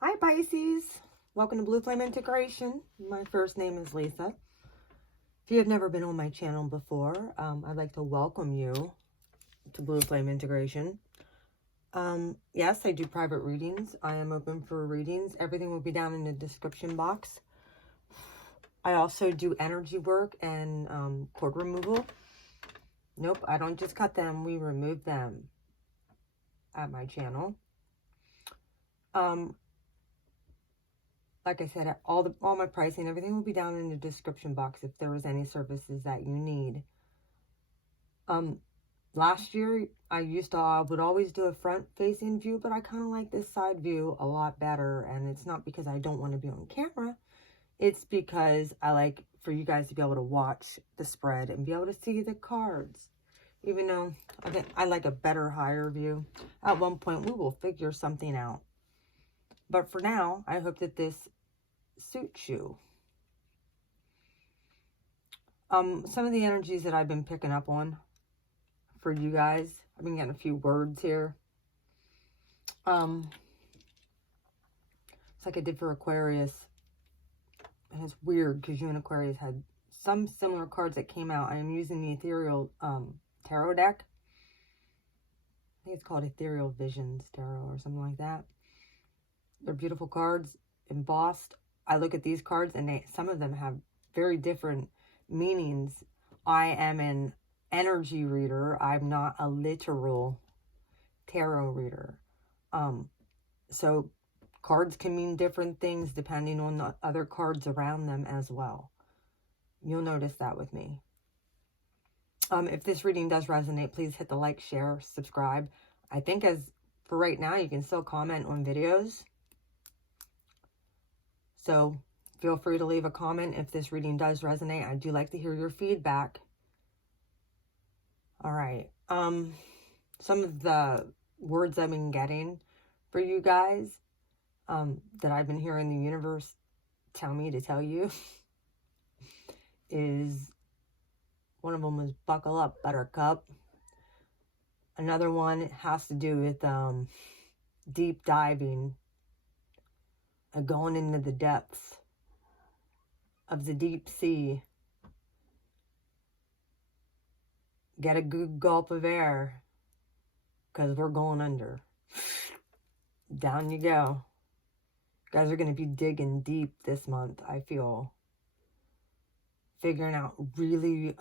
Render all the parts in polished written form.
Hi Pisces, welcome to Blue Flame Integration. My first name is Lisa. If you have never been on my channel before, I'd like to welcome you to Blue Flame Integration. Yes, I do private readings. I am open for readings. Everything will be down in the description box. I also do energy work and cord removal. Nope, I don't just cut them, we remove them at my channel. Like I said, all my pricing, everything will be down in the description box if there was any services that you need. Last year I would always do a front facing view, but I kind of like this side view a lot better, and it's not because I don't want to be on camera. It's because I like for you guys to be able to watch the spread and be able to see the cards. Even though I like a better, higher view. At one point, we will figure something out. But for now, I hope that this suits you. Some of the energies that I've been picking up on for you guys, I've been getting a few words here. It's like I did for Aquarius. And it's weird because you and Aquarius had some similar cards that came out. I am using the Ethereal Tarot deck. I think it's called Ethereal Visions Tarot or something like that. They're beautiful cards, embossed. I look at these cards and some of them have very different meanings. I am an energy reader. I'm not a literal tarot reader. So cards can mean different things depending on the other cards around them as well. You'll notice that with me. If this reading does resonate, please hit the like, share, subscribe. I think for right now, you can still comment on videos. So feel free to leave a comment if this reading does resonate. I do like to hear your feedback. All right. Some of the words I've been getting for you guys that I've been hearing the universe tell me to tell you is, one of them was buckle up, buttercup. Another one has to do with deep diving, going into the depths of the deep sea. Get a good gulp of air, because we're going under. Down you go. You guys are going to be digging deep this month, I feel. Figuring out really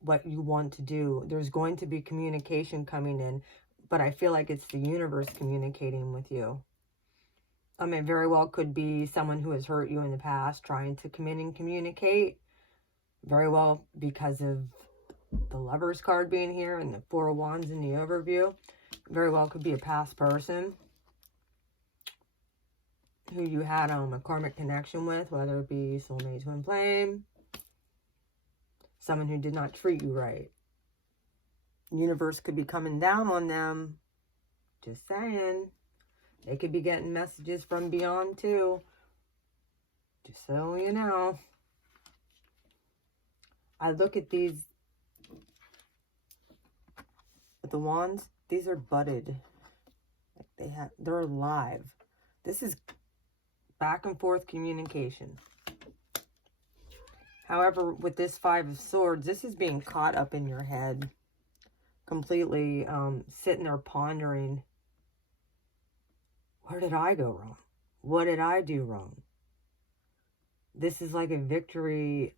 what you want to do. There's going to be communication coming in, but I feel like it's the universe communicating with you. It very well could be someone who has hurt you in the past trying to come in and communicate. Very well, because of the Lovers card being here and the Four of Wands in the overview. Very well could be a past person who you had a karmic connection with, whether it be soulmate, twin flame, someone who did not treat you right. Universe could be coming down on them. Just saying. They could be getting messages from beyond too. Just so you know. I look at these, with the wands, these are budded. Like they're alive. This is back and forth communication. However, with this Five of Swords, this is being caught up in your head. Completely sitting there pondering. Where did I go wrong? What did I do wrong? This is like a victory.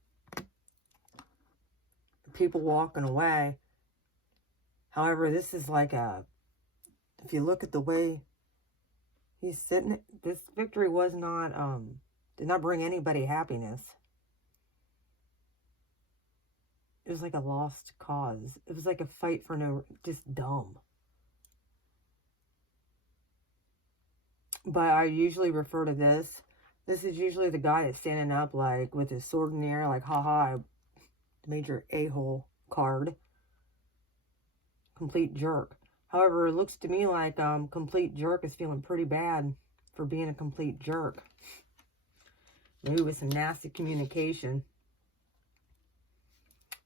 People walking away. However, this is like if you look at the way he's sitting, this victory was not, did not bring anybody happiness. It was like a lost cause. It was like a fight for just dumb. But I usually refer to this. This is usually the guy that's standing up, like, with his sword in the air, like, haha, I made your a-hole card. Complete jerk. However, it looks to me like complete jerk is feeling pretty bad for being a complete jerk. Maybe with some nasty communication.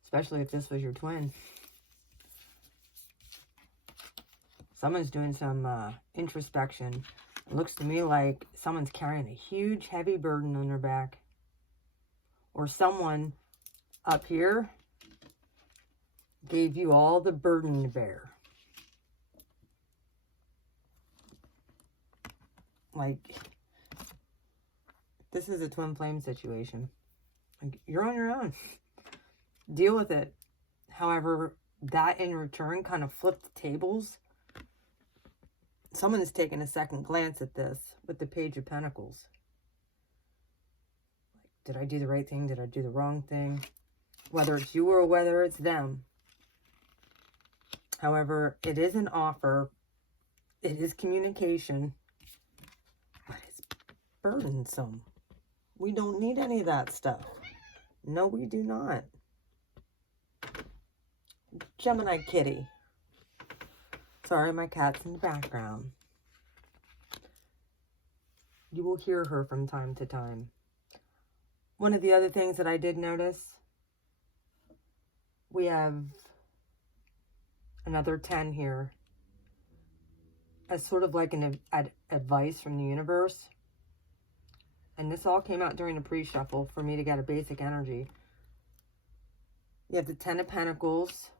Especially if this was your twin. Someone's doing some introspection. It looks to me like someone's carrying a huge, heavy burden on their back. Or someone up here gave you all the burden to bear. Like, this is a twin flame situation. Like, you're on your own. Deal with it. However, that in return kind of flipped the tables. Someone has taken a second glance at this with the Page of Pentacles. Did I do the right thing? Did I do the wrong thing? Whether it's you or whether it's them. However, it is an offer. It is communication. But it's burdensome. We don't need any of that stuff. No, we do not. Gemini kitty. Sorry, my cat's in the background. You will hear her from time to time. One of the other things that I did notice, we have another 10 here as sort of like an advice from the universe. And this all came out during the pre-shuffle for me to get a basic energy. You have the 10 of Pentacles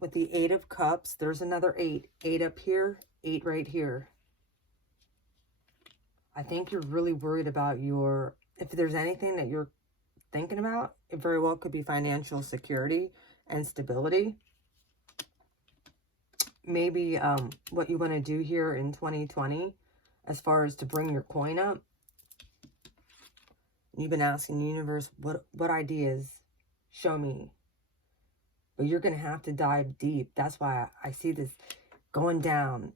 with the 8 of Cups. There's another 8. 8 up here, 8 right here. I think you're really worried about your... If there's anything that you're thinking about, it very well could be financial security and stability. Maybe what you want to do here in 2020 as far as to bring your coin up. You've been asking the universe, what ideas? Show me. But you're going to have to dive deep. That's why I see this going down.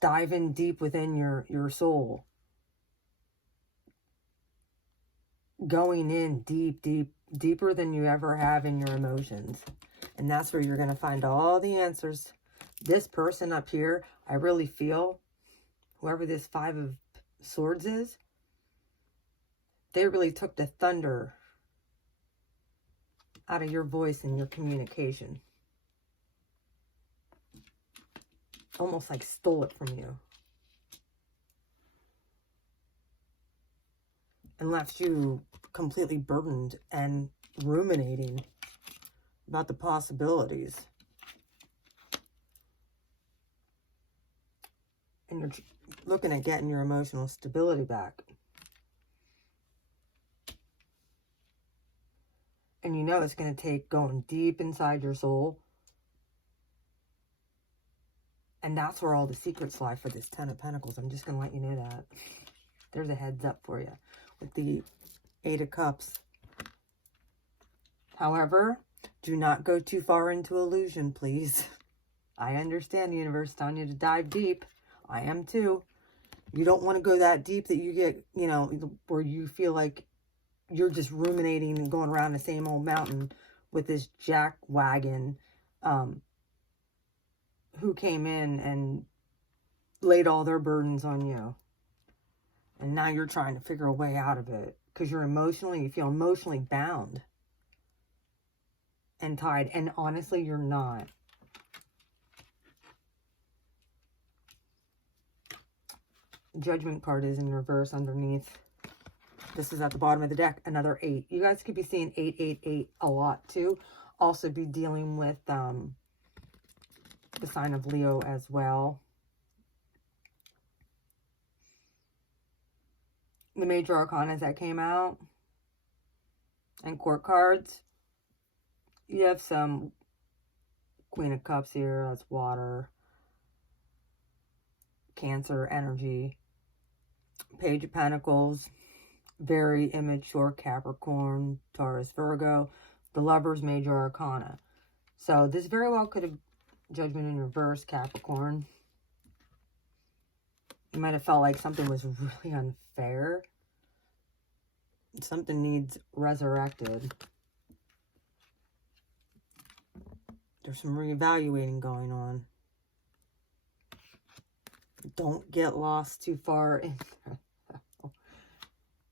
Dive in deep within your soul. Going in deeper than you ever have in your emotions. And that's where you're going to find all the answers. This person up here, I really feel, whoever this 5 of Swords is, they really took the thunder out of your voice and your communication. Almost like stole it from you. And left you completely burdened and ruminating about the possibilities. And you're looking at getting your emotional stability back. And you know it's going to take going deep inside your soul. And that's where all the secrets lie for this 10 of Pentacles. I'm just going to let you know that. There's a heads up for you. With the 8 of Cups. However, do not go too far into illusion, please. I understand the universe telling you to dive deep. I am too. You don't want to go that deep that you get, you know, where you feel like you're just ruminating and going around the same old mountain with this jack wagon who came in and laid all their burdens on you. And now you're trying to figure a way out of it because you feel emotionally bound and tied. And honestly, you're not. Judgment card is in reverse underneath. This is at the bottom of the deck, another 8. You guys could be seeing 888 a lot too. Also be dealing with the sign of Leo as well. The major arcanas that came out and court cards. You have some Queen of Cups here. That's water. Cancer energy. Page of Pentacles. Very immature Capricorn, Taurus, Virgo. The Lovers, major arcana. So this very well could have Judgment in reverse, Capricorn. You might have felt like something was really unfair. Something needs resurrected. There's some reevaluating going on. Don't get lost too far in there.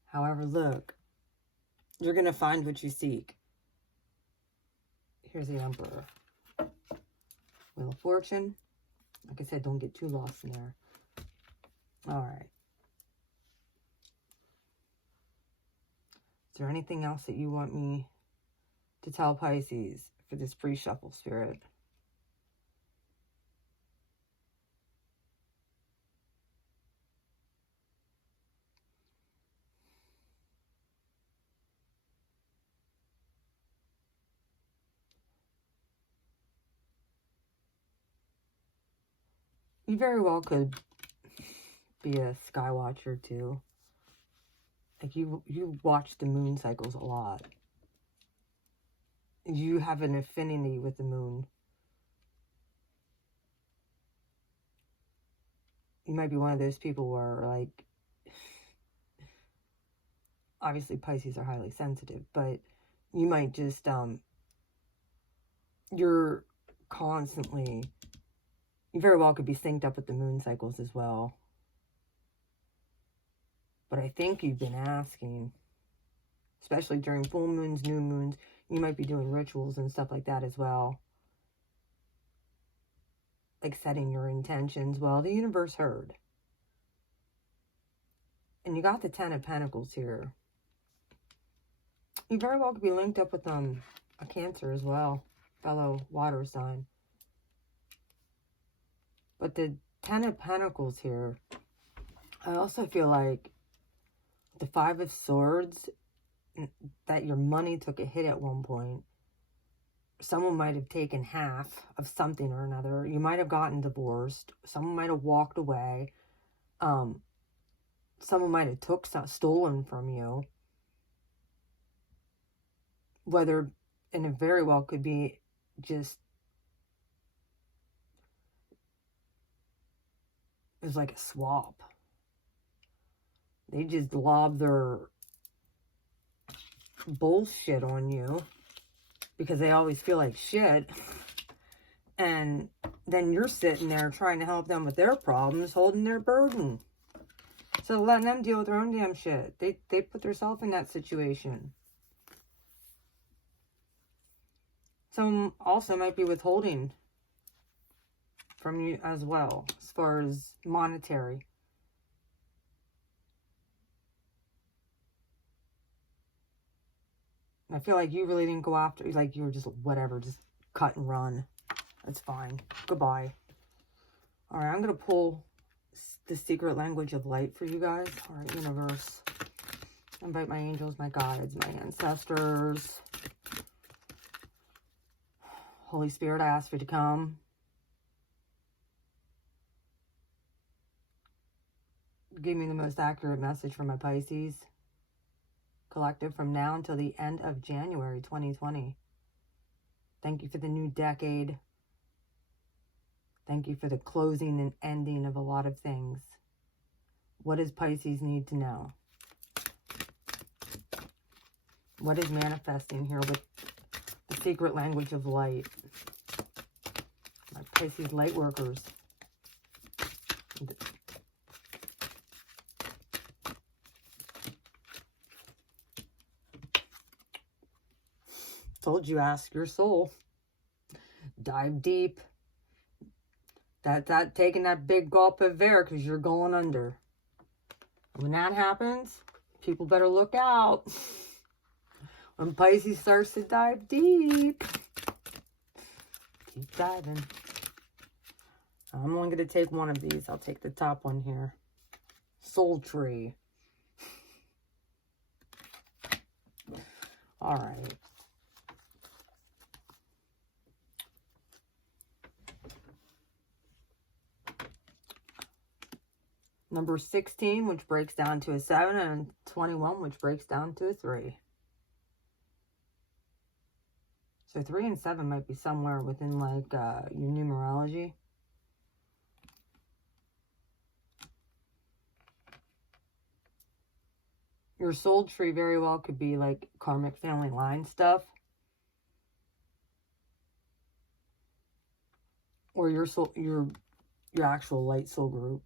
However, look. You're going to find what you seek. Here's the Emperor. Wheel of Fortune. Like I said, don't get too lost in there. All right. Is there anything else that you want me to tell Pisces for this pre-shuffle, Spirit? You very well could be a sky watcher too. Like you watch the moon cycles a lot. You have an affinity with the moon. You might be one of those people where, like, obviously Pisces are highly sensitive, but you might just, you're constantly, you very well could be synced up with the moon cycles as well. But I think you've been asking, especially during full moons, new moons, you might be doing rituals and stuff like that as well. Like setting your intentions. Well, the universe heard. And you got the 10 of Pentacles here. You very well could be linked up with a Cancer as well. Fellow water sign. But the 10 of Pentacles here, I also feel like the 5 of Swords, that your money took a hit at one point. Someone might have taken half of something or another. You might have gotten divorced. Someone might have walked away. Someone might have stolen from you. Whether, and it very well could be just, it was like a swap. They just lob their bullshit on you because they always feel like shit. And then you're sitting there trying to help them with their problems, holding their burden. So letting them deal with their own damn shit. They put themselves in that situation. Some also might be withholding from you as well, as far as monetary. I feel like you really didn't go after, like you were just whatever, just cut and run. That's fine. Goodbye. All right, I'm going to pull the secret language of light for you guys. All right, universe. Invite my angels, my guides, my ancestors. Holy Spirit, I ask for you to come. Give me the most accurate message for my Pisces collective from now until the end of January 2020. Thank you for the new decade. Thank you for the closing and ending of a lot of things. What does Pisces need to know? What is manifesting here with the secret language of light? My Pisces light workers. Told you, ask your soul. Dive deep. That's taking that big gulp of air because you're going under. When that happens, people better look out. When Pisces starts to dive deep, keep diving. I'm only going to take one of these. I'll take the top one here. Soul Tree. All right. Number 16, which breaks down to a 7, and 21, which breaks down to a 3. So 3 and 7 might be somewhere within, like, your numerology. Your soul tree very well could be, like, karmic family line stuff. Or your soul, your actual light soul group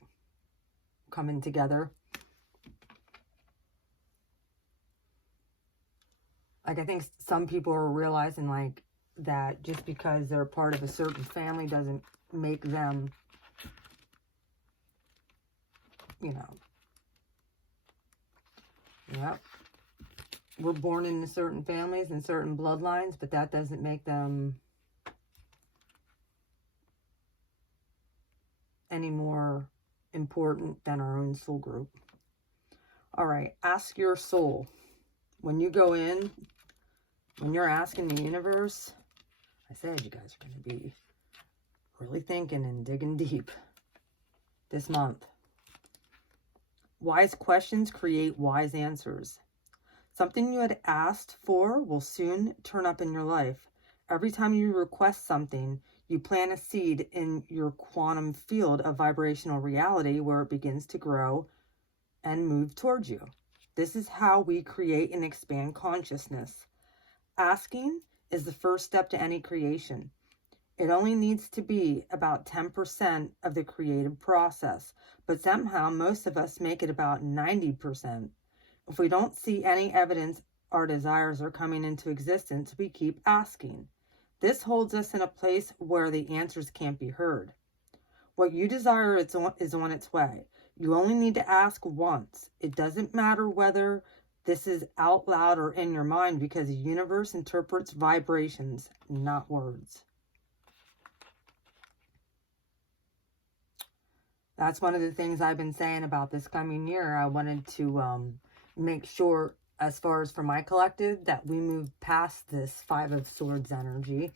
coming together. Like, I think some people are realizing, like, that just because they're part of a certain family doesn't make them you know, yep. We're born into certain families and certain bloodlines, but that doesn't make them any more important than our own soul group. All right, ask your soul. When you go in, when you're asking the universe, I said you guys are going to be really thinking and digging deep this month. Wise questions create wise answers. Something you had asked for will soon turn up in your life. Every time you request something, you plant a seed in your quantum field of vibrational reality where it begins to grow and move towards you. This is how we create and expand consciousness. Asking is the first step to any creation. It only needs to be about 10% of the creative process, but somehow most of us make it about 90%. If we don't see any evidence our desires are coming into existence, we keep asking. This holds us in a place where the answers can't be heard. What you desire is on its way. You only need to ask once. It doesn't matter whether this is out loud or in your mind, because the universe interprets vibrations, not words. That's one of the things I've been saying about this coming year. I wanted to make sure, as far as for my collective, that we move past this Five of Swords energy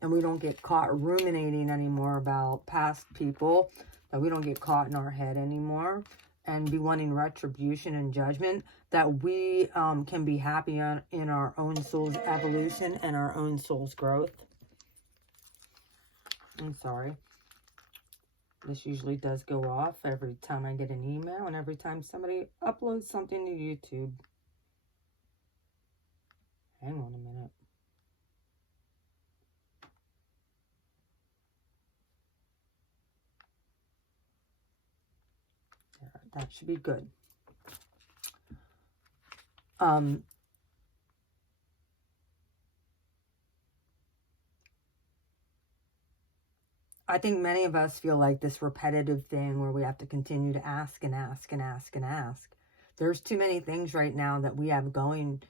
and we don't get caught ruminating anymore about past people, that we don't get caught in our head anymore and be wanting retribution and judgment, that we can be happy in our own soul's evolution and our own soul's growth. I'm sorry. This usually does go off every time I get an email and every time somebody uploads something to YouTube. Hang on a minute. There, that should be good. I think many of us feel like this repetitive thing where we have to continue to ask and ask and ask and ask. There's too many things right now that we have going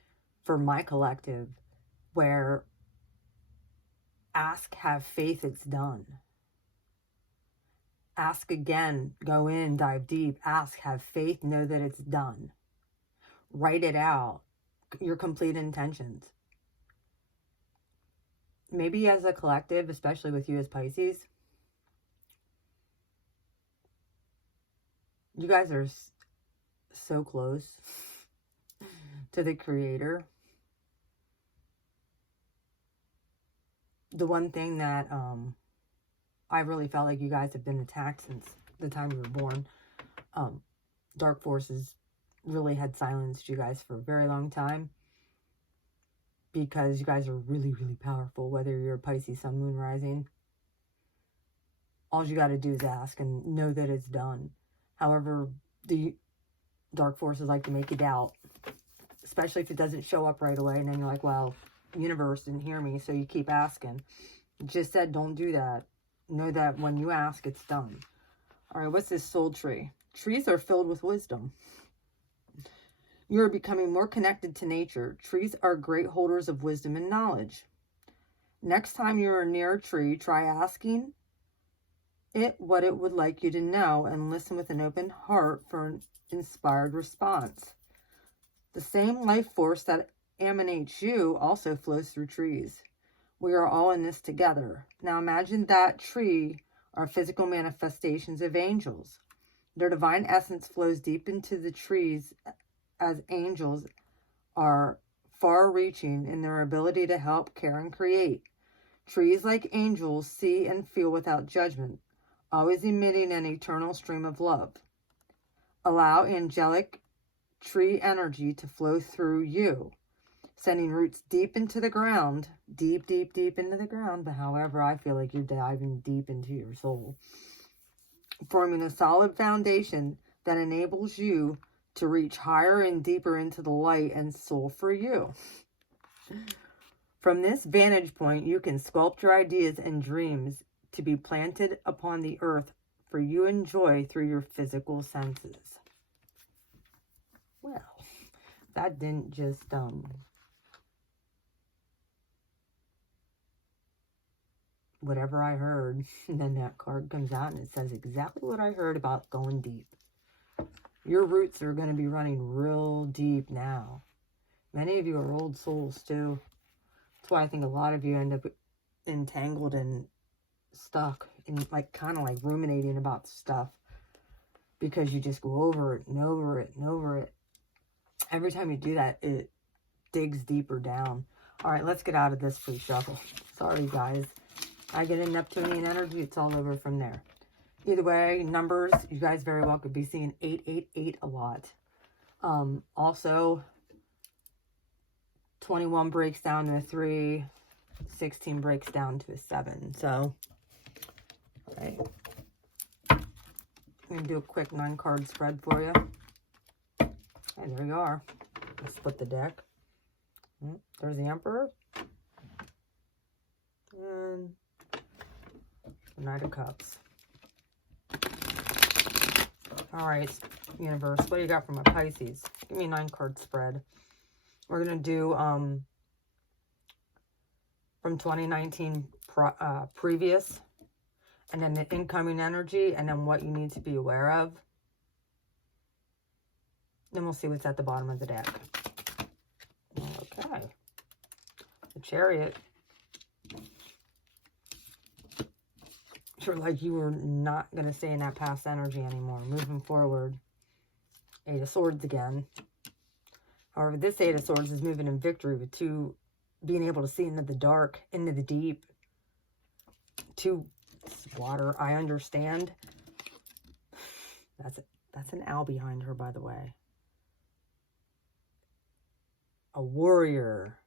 for my collective where ask, have faith, it's done. Ask again, go in, dive deep, ask, have faith, know that it's done. Write it out, your complete intentions. Maybe as a collective, especially with you as Pisces, you guys are so close to the Creator. The one thing that I really felt like you guys have been attacked since the time you were born. Dark forces really had silenced you guys for a very long time because you guys are really, really powerful, whether you're a Pisces, Sun, Moon, Rising. All you got to do is ask and know that it's done. However, the dark forces like to make you doubt, especially if it doesn't show up right away. And then you're like, well, the universe didn't hear me, so you keep asking. Just said don't do that. Know that when you ask, it's done. All right, what's this soul tree? Trees are filled with wisdom. You are becoming more connected to nature. Trees are great holders of wisdom and knowledge. Next time you are near a tree, try asking it what it would like you to know and listen with an open heart for an inspired response. The same life force that emanates you also flows through trees. We are all in this together. Now imagine that tree are physical manifestations of angels. Their divine essence flows deep into the trees as angels are far-reaching in their ability to help, care, and create. Trees, like angels, see and feel without judgment, always emitting an eternal stream of love. Allow angelic tree energy to flow through you, sending roots deep into the ground, deep, deep, deep into the ground. But however, I feel like you're diving deep into your soul, forming a solid foundation that enables you to reach higher and deeper into the light and soul for you. From this vantage point, you can sculpt your ideas and dreams to be planted upon the earth for you enjoy through your physical senses. Well, that didn't just, whatever I heard, and then that card comes out and it says exactly what I heard about going deep. Your roots are going to be running real deep now. Many of you are old souls too. That's why I think a lot of you end up entangled and stuck and like kind of like ruminating about stuff because you just go over it and over it and over it. Every time you do that, it digs deeper down. All right, let's get out of this pre-shuffle. Sorry, guys. I get in Neptunian energy, it's all over from there. Either way, numbers, you guys very well could be seeing 888 a lot. Also, 21 breaks down to a 3, 16 breaks down to a 7. So, all right. I'm going to do a quick 9-card spread for you. And there you are. Let's split the deck. There's the Emperor. And the Knight of Cups. All right, universe, what do you got for my Pisces? Give me a 9-card spread. We're going to do from 2019 previous, and then the incoming energy, and then what you need to be aware of. Then we'll see what's at the bottom of the deck. Okay. The Chariot. You're like you were not going to stay in that past energy anymore. Moving forward. 8 of Swords again. However, this 8 of Swords is moving in victory with 2 being able to see into the dark, into the deep. 2 water. I understand. That's an owl behind her, by the way. A warrior.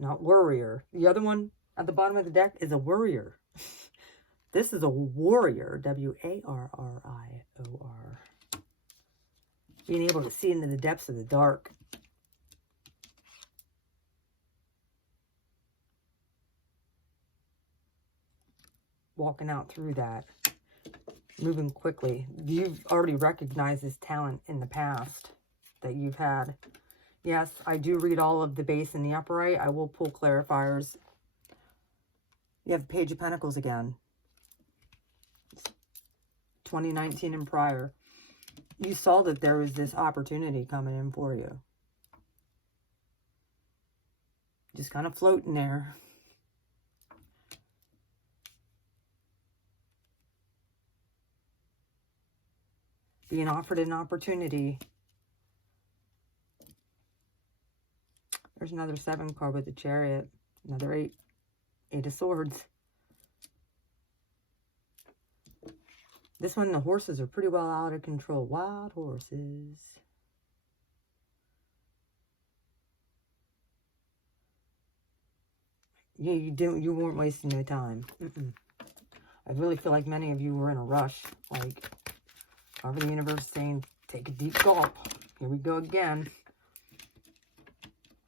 Not worrier. The other one at the bottom of the deck is a worrier. This is a warrior. W-A-R-R-I-O-R. Being able to see into the depths of the dark. Walking out through that. Moving quickly. You've already recognized this talent in the past that you've had. Yes, I do read all of the base in the upright. I will pull clarifiers. You have Page of Pentacles again. 2019 and prior. You saw that there was this opportunity coming in for you. Just kind of floating there. Being offered an opportunity. There's another 7 card with the Chariot. Another 8. 8 of Swords. This one, the horses are pretty well out of control. Wild horses. Yeah, you weren't wasting no time. I really feel like many of you were in a rush. Like, however the universe is saying, take a deep gulp. Here we go again.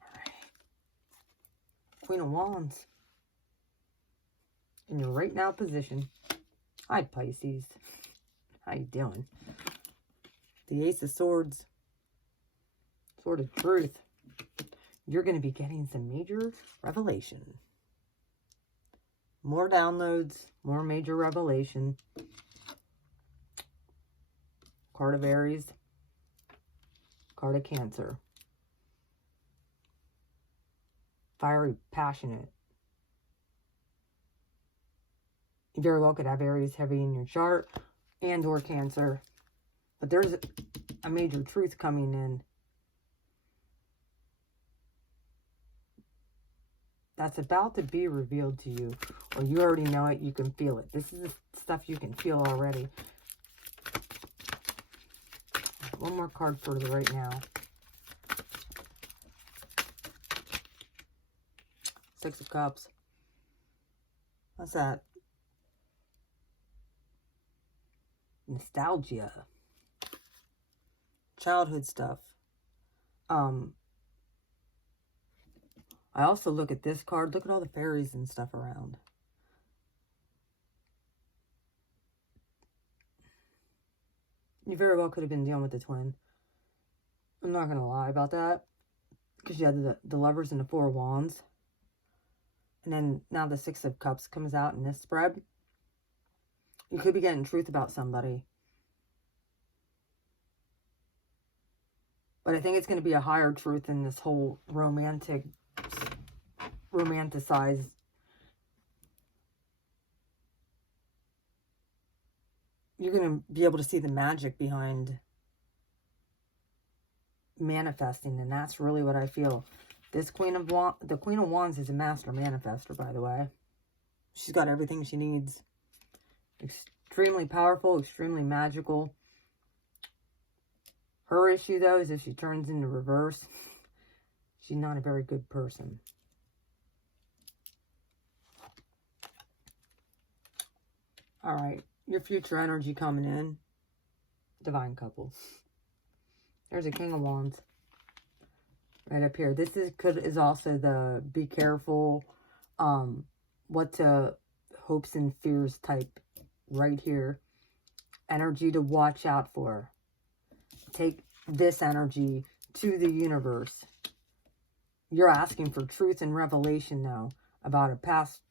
All right. Queen of Wands. In your right now position. Hi, Pisces. How you doing? The Ace of Swords. Sword of Truth. You're going to be getting some major revelation. More downloads. More major revelation. Card of Aries. Card of Cancer. Fiery, passionate. You very well could have Aries heavy in your chart and or Cancer. But there's a major truth coming in. That's about to be revealed to you. Or you already know it. You can feel it. This is the stuff you can feel already. One more card for the right now. 6 of Cups. What's that? Nostalgia. Childhood stuff. I also look at this card. Look at all the fairies and stuff around. You very well could have been dealing with the twin. I'm not going to lie about that. Because you had the Lovers and the Four of Wands. And then now the Six of Cups comes out in this spread. You could be getting truth about somebody. But I think it's going to be a higher truth in this whole romanticized. You're going to be able to see the magic behind manifesting. And that's really what I feel. This the Queen of Wands is a master manifester, by the way. She's got everything she needs. Extremely powerful, extremely magical. Her issue, though, is if she turns into reverse, she's not a very good person. All right. Your future energy coming in. Divine couple. There's a King of Wands. Right up here. This is also the be careful. What to hopes and fears type right here. Energy to watch out for. Take this energy to the universe. You're asking for truth and revelation now about a past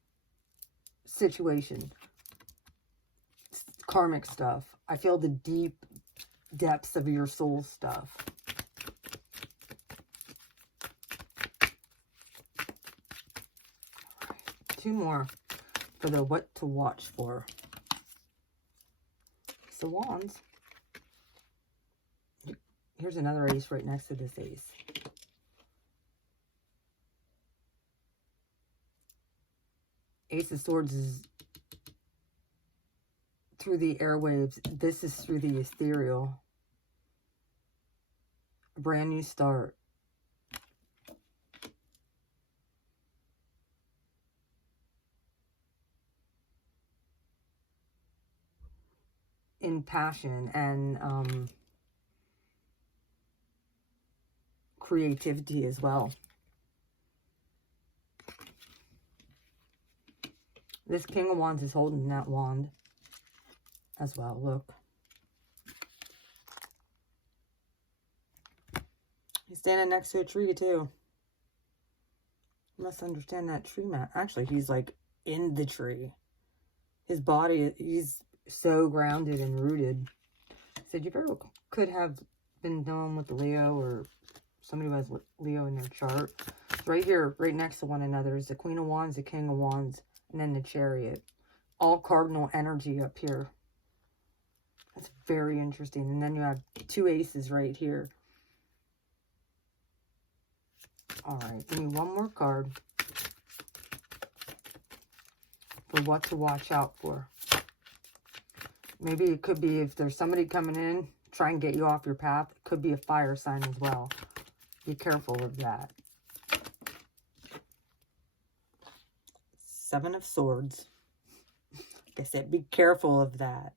situation. Karmic stuff. I feel the deep depths of your soul stuff. All right. 2 more for the what to watch for. So Wands. Here's another ace right next to this ace. Ace of Swords is through the airwaves. This is through the ethereal. A brand new start. In passion and creativity as well. This King of Wands is holding that wand as well. Look. He's standing next to a tree too. You must understand that tree, man. Actually, he's like in the tree. His body, he's so grounded and rooted. Said you very well could have been dealing with Leo or somebody who has Leo in their chart. Right here, right next to one another is the Queen of Wands, the King of Wands, and then the Chariot. All cardinal energy up here. That's very interesting. And then you have 2 aces right here. All right, give me one more card for what to watch out for. Maybe it could be if there's somebody coming in, try and get you off your path. It could be a fire sign as well. Be careful of that. 7 of Swords. Like I said, be careful of that.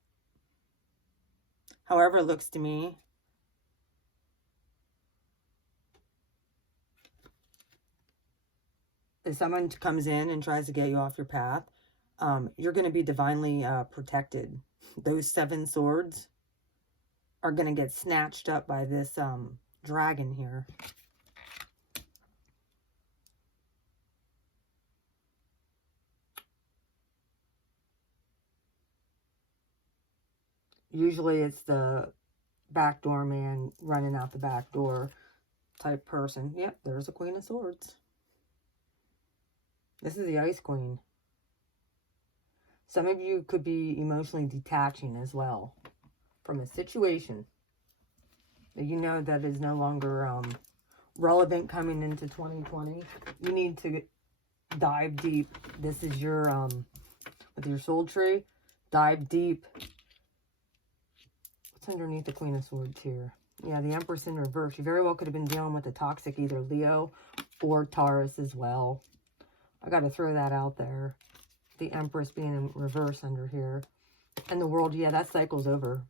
However it looks to me, if someone comes in and tries to get you off your path, you're going to be divinely protected. Those 7 swords are going to get snatched up by this dragon here. Usually it's the backdoor man running out the back door type person. Yep, there's a Queen of Swords. This is the Ice Queen. Some of you could be emotionally detaching as well from a situation that you know that is no longer relevant coming into 2020. You need to dive deep. This is your, with your soul tree, dive deep. What's underneath the Queen of Swords here? Yeah, the Empress in reverse. You very well could have been dealing with a toxic either Leo or Taurus as well. I got to throw that out there. The Empress being in reverse under here. And the World, yeah, that cycle's over.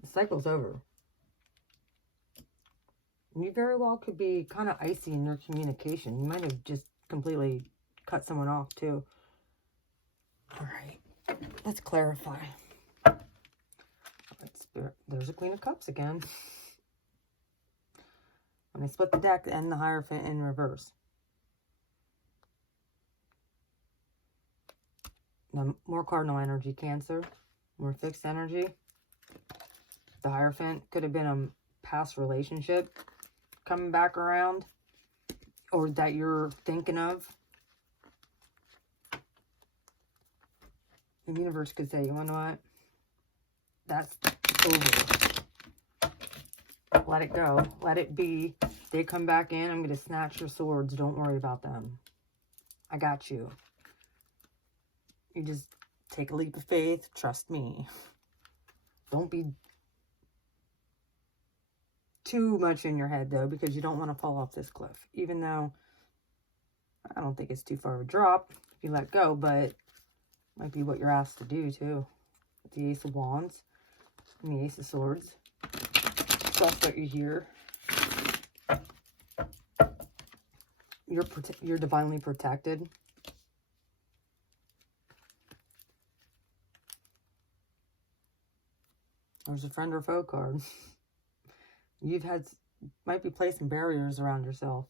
The cycle's over. And you very well could be kind of icy in your communication. You might have just completely cut someone off too. All right. let's clarify. There's a Queen of Cups again. When I split the deck and the Hierophant in reverse. Now, more cardinal energy, Cancer. More fixed energy. The Hierophant could have been a past relationship coming back around. Or that you're thinking of. The universe could say, you know what? That's over. Let it go. Let it be. They come back in. I'm going to snatch your swords. Don't worry about them. I got you. You just take a leap of faith. Trust me. Don't be too much in your head, though, because you don't want to fall off this cliff. Even though I don't think it's too far of a drop if you let go, but it might be what you're asked to do, too. With the Ace of Wands and the Ace of Swords. Trust what you hear. You're divinely protected. There's a friend or foe card. Might be placing barriers around yourself.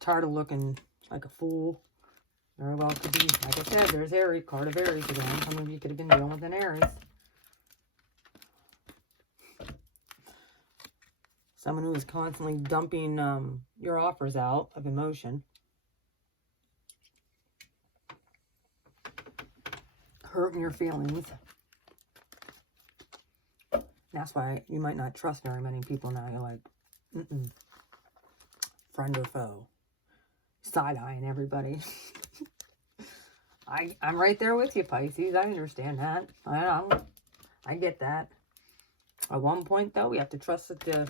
Tired of looking like a fool. Very well could be. Like I said, there's Aries, card of Aries again. Some of you could have been dealing with an Aries. Someone who is constantly dumping your offers out of emotion. Hurting your feelings. That's why you might not trust very many people now. You're like, friend or foe. Side-eyeing everybody. I'm right there with you, Pisces. I understand that. I get that. At one point, though, we have to trust that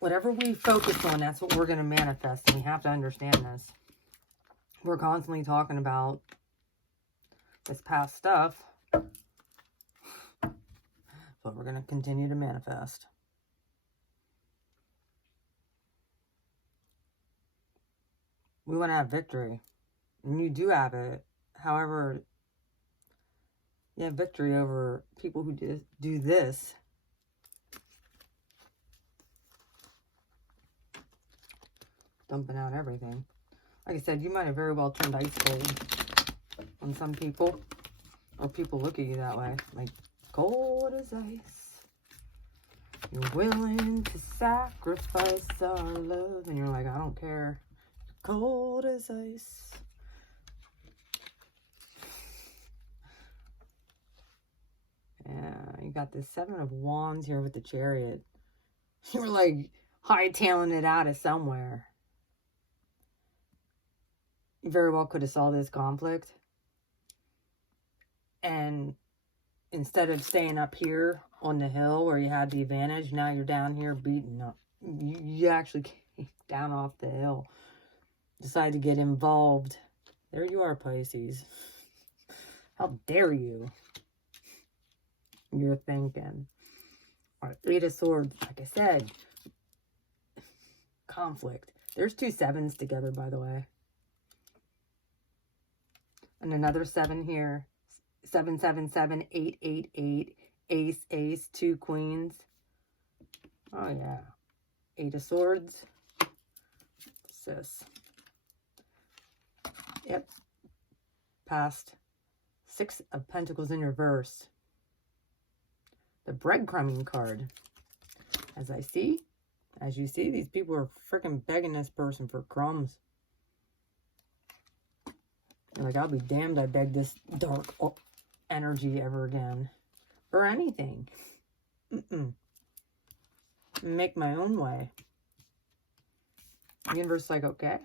whatever we focus on, that's what we're going to manifest. And we have to understand this. We're constantly talking about this past stuff. But we're going to continue to manifest. We want to have victory. And you do have it. However, you have victory over people who do this. Dumping out everything. Like I said, you might have very well turned ice cold on some people. Or people look at you that way. Like, cold as ice. You're willing to sacrifice our love. And you're like, I don't care. Cold as ice. Yeah, you got this Seven of Wands here with the Chariot. You were like hightailing it out of somewhere. You very well could have solved this conflict. And instead of staying up here on the hill where you had the advantage, now you're down here beaten up. You actually came down off the hill. Decided to get involved. There you are, Pisces. How dare you? You're thinking. All right, Eight of Swords. Like I said, conflict. There's two sevens together, by the way. And another 7 here. 7, 7, 7, 8, 8, 8. Ace, ace, 2 queens. Oh, yeah. Eight of Swords. Sis. Yep. Past 6 of Pentacles in reverse. The breadcrumbing card. As you see, these people are freaking begging this person for crumbs. You're like, I'll be damned I beg this dark energy ever again. For anything. Make my own way. The universe is like, okay.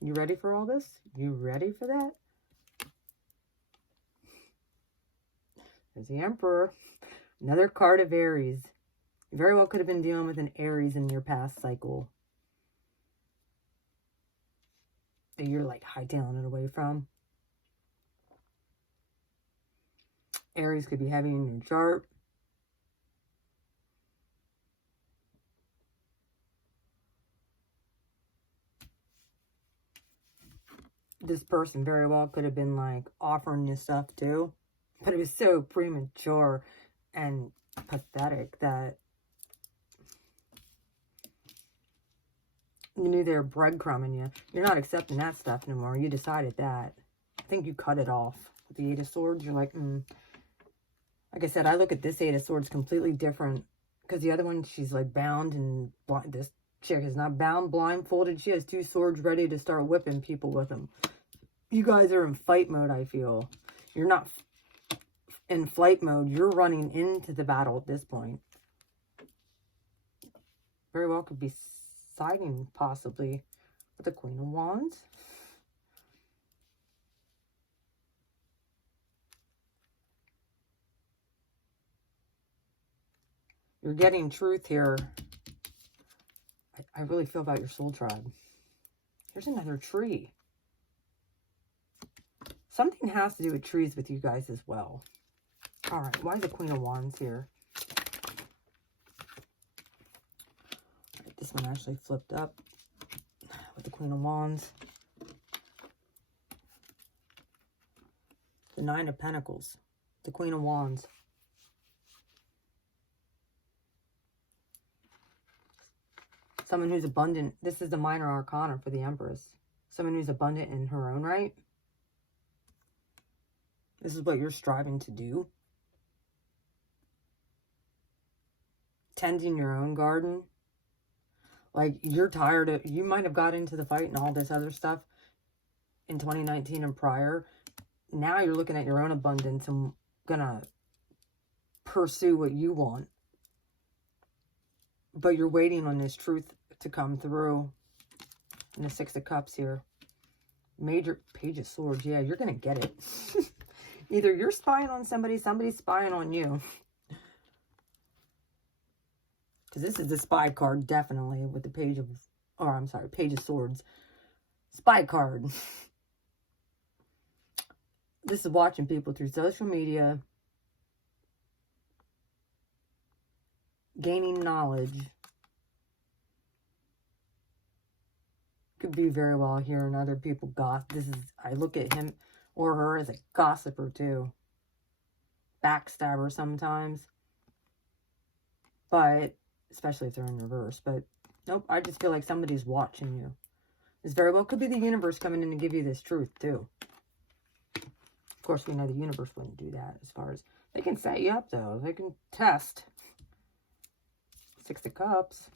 You ready for all this? You ready for that? There's the Emperor. Another card of Aries. You very well could have been dealing with an Aries in your past cycle. That you're like hightailing it away from. Aries could be heavy in your chart. this person very well could have been like offering you stuff too, but it was so premature and pathetic that you knew they were breadcrumbing you. You're not accepting that stuff anymore. You decided that. I think you cut it off with the Eight of Swords. You're like, Like I said, I look at this Eight of Swords completely different, because the other one, she's like bound and blind. This chick is not bound, blindfolded. She has 2 swords ready to start whipping people with them. You guys are in fight mode, I feel. You're not in flight mode. You're running into the battle at this point. Very well could be siding, possibly, with the Queen of Wands. You're getting truth here. I really feel about your soul tribe. Here's another tree. Something has to do with trees with you guys as well. All right, why the Queen of Wands here? All right, this one actually flipped up with the Queen of Wands. The Nine of Pentacles. The Queen of Wands. Someone who's abundant. This is the minor arcana for the Empress. Someone who's abundant in her own right. This is what you're striving to do. Tending your own garden. Like, you're tired of... You might have got into the fight and all this other stuff in 2019 and prior. Now you're looking at your own abundance and gonna pursue what you want. But you're waiting on this truth to come through. And the Six of Cups here. Major Page of Swords. Yeah, you're going to get it. Either you're spying on somebody, somebody's spying on you. Because this is the spy card, definitely, with the Page of... Or, I'm sorry, Page of Swords. Spy card. This is watching people through social media. Gaining knowledge. Could be very well hearing other people gossip. This is, I look at him or her as a gossiper too. Backstabber sometimes. But, especially if they're in reverse. But, nope, I just feel like somebody's watching you. This very well could be the universe coming in to give you this truth too. Of course, we know the universe wouldn't do that as far as... They can set you up though. They can test. Six of Cups.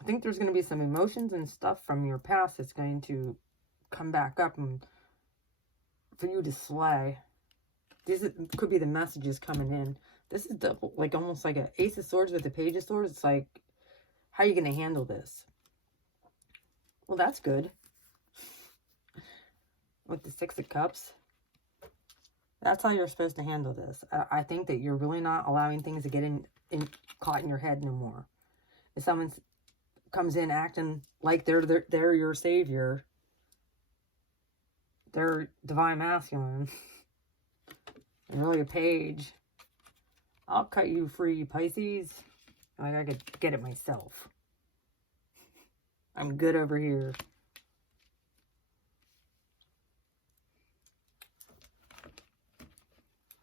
I think there's going to be some emotions and stuff from your past that's going to come back up and for you to slay. These could be the messages coming in. This is the, like almost like an Ace of Swords with the Page of Swords. It's like, how are you going to handle this? Well, that's good. With the Six of Cups. That's how you're supposed to handle this. I think that you're really not allowing things to get caught in your head no more. If someone comes in acting like they're your savior, they're divine masculine, and really a page, I'll cut you free, Pisces. Like, I could get it myself. I'm good over here.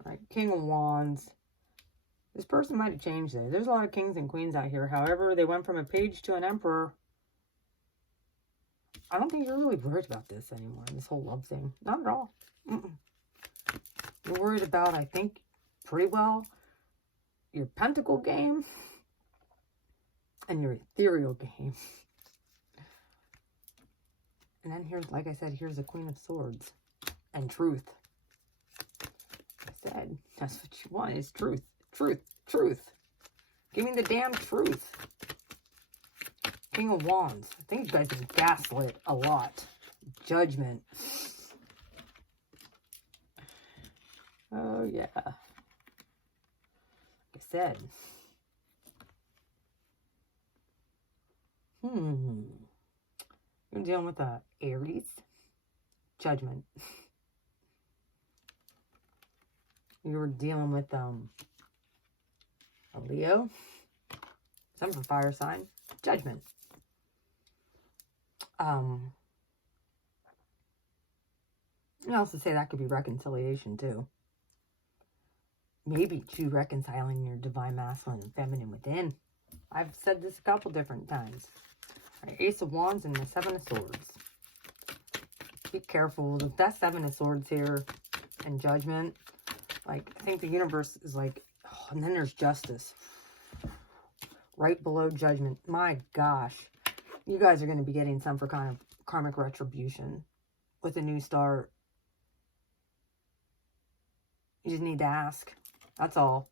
All right, King of Wands. This person might have changed it. There's a lot of kings and queens out here. However, they went from a page to an emperor. I don't think you're really worried about this anymore, this whole love thing. Not at all. You're worried about, I think, pretty well, your pentacle game and your ethereal game. And then here's, like I said, here's the Queen of Swords and truth. I said, that's what you want, is truth. Truth. Truth. Give me the damn truth. King of Wands. I think you guys have gaslit a lot. Judgment. Oh, yeah. Like I said. You're dealing with a Aries. Judgment. You're dealing with a Leo. Some for fire sign. Judgment. I also say that could be reconciliation too. Maybe it's you reconciling your divine masculine and feminine within. I've said this a couple different times. Right, Ace of Wands and the Seven of Swords. Be careful. That Seven of Swords here and Judgment. Like, I think the universe is like, oh, and then there's Justice. Right below Judgment. My gosh. You guys are going to be getting some for kind of karmic retribution with a new start. You just need to ask. That's all.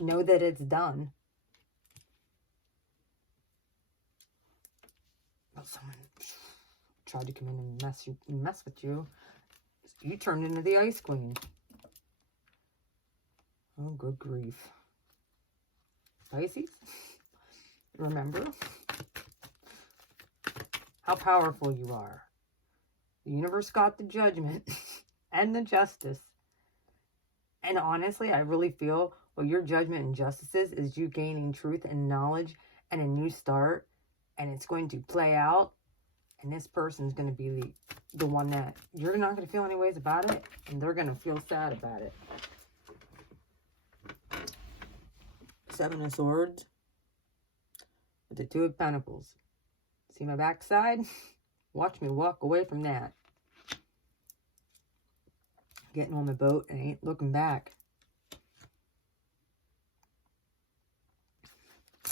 Know that it's done. Oh, someone tried to come in and mess with you. You turned into the Ice Queen. Oh, good grief. Pisces, remember how powerful you are. The universe got the Judgment and the Justice. And honestly, I really feel what your Judgment and Justice is you gaining truth and knowledge and a new start. And it's going to play out. And this person's going to be the one that you're not going to feel any ways about it. And they're going to feel sad about it. Seven of Swords with the Two of Pentacles. See my backside? Watch me walk away from that. Getting on the boat and ain't looking back.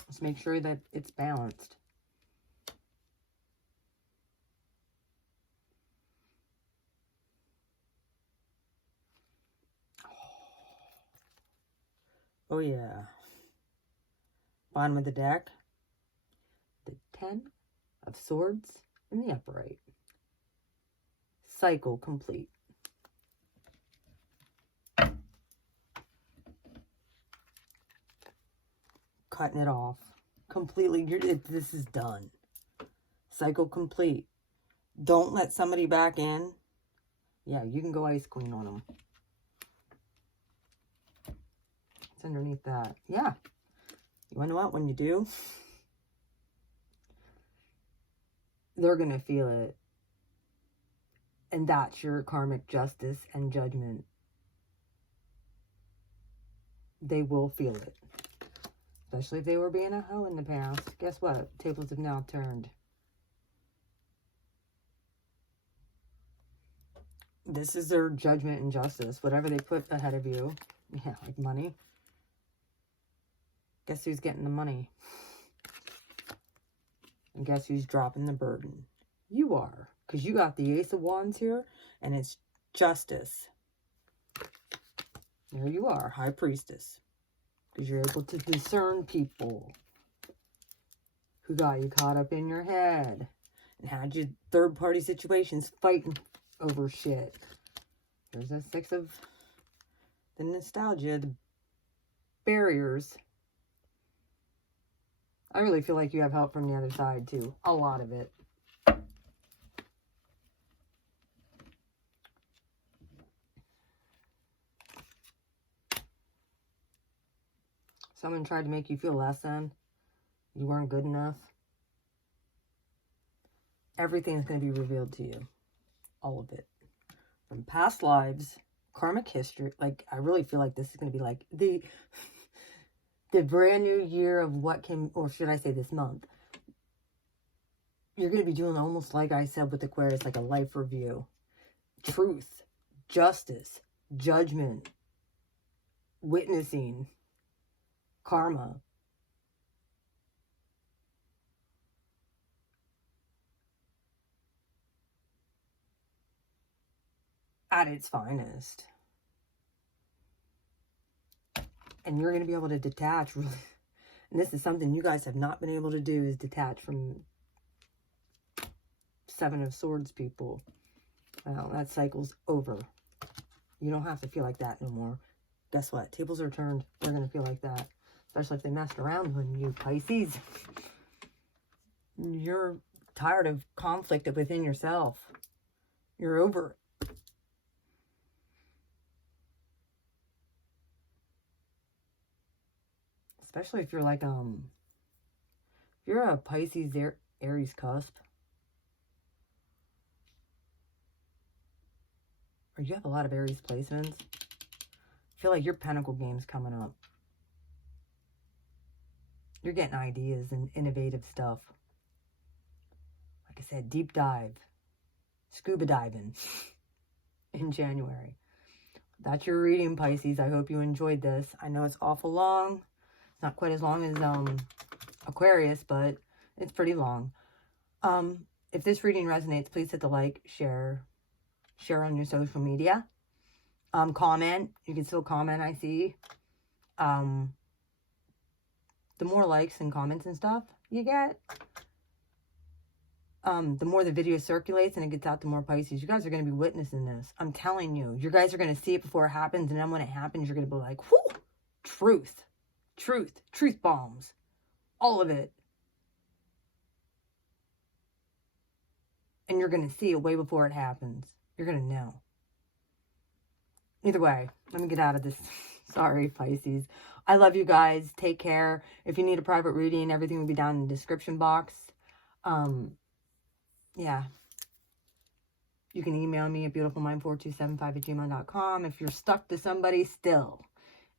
Just make sure that it's balanced. Oh yeah. Bottom of the deck. The Ten of Swords in the upright. Cycle complete. Cutting it off. Completely. This is done. Cycle complete. Don't let somebody back in. Yeah, you can go Ice Queen on them. It's underneath that. Yeah. You want to know what? When you do, they're going to feel it. And that's your karmic justice and judgment. They will feel it. Especially if they were being a hoe in the past. Guess what? Tables have now turned. This is their judgment and justice. Whatever they put ahead of you. Yeah, like money. Guess who's getting the money? And guess who's dropping the burden? You are. Because you got the Ace of Wands here. And it's justice. There you are. High Priestess. Because you're able to discern people who got you caught up in your head. And had you third-party situations fighting over shit. There's a Six of the nostalgia. The barriers. I really feel like you have help from the other side, too. A lot of it. Someone tried to make you feel less than. You weren't good enough. Everything's going to be revealed to you. All of it. From past lives, karmic history. Like, I really feel like this is going to be like the brand new year of what can, or should I say this month. You're going to be doing almost like I said with Aquarius, like a life review. Truth, justice, judgment, witnessing, karma. At its finest. And you're going to be able to detach really. And this is something you guys have not been able to do, is detach from Seven of Swords people. Well, that cycle's over. You don't have to feel like that no more. Guess what? Tables are turned. They're going to feel like that. Especially if they messed around with you, Pisces. You're tired of conflict within yourself. You're over it. Especially if you're like, if you're a Pisces Aries cusp. or you have a lot of Aries placements. I feel like your Pentacle game's coming up. You're getting ideas and innovative stuff. Like I said, deep dive. Scuba diving in January. That's your reading, Pisces. I hope you enjoyed this. I know it's awful long. It's not quite as long as Aquarius, but it's pretty long. If this reading resonates, please hit the like, share on your social media. Comment. You can still comment, I see. The more likes and comments and stuff you get, the more the video circulates and it gets out to more Pisces. You guys are going to be witnessing this. I'm telling you. You guys are going to see it before it happens. And then when it happens, you're going to be like, whoo, truth, truth bombs. All of it. And you're going to see it way before it happens. You're going to know. Either way, let me get out of this. Sorry, Pisces. I love you guys. Take care. If you need a private reading, everything will be down in the description box. Yeah. You can email me at beautifulmind4275@gmail.com. If you're stuck to somebody still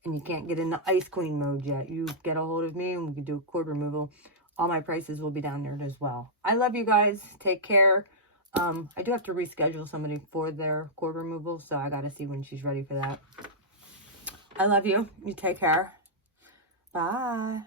and you can't get into Ice Queen mode yet, you get a hold of me and we can do a cord removal. All my prices will be down there as well. I love you guys. Take care. I do have to reschedule somebody for their cord removal, so I got to see when she's ready for that. I love you. You take care. Bye.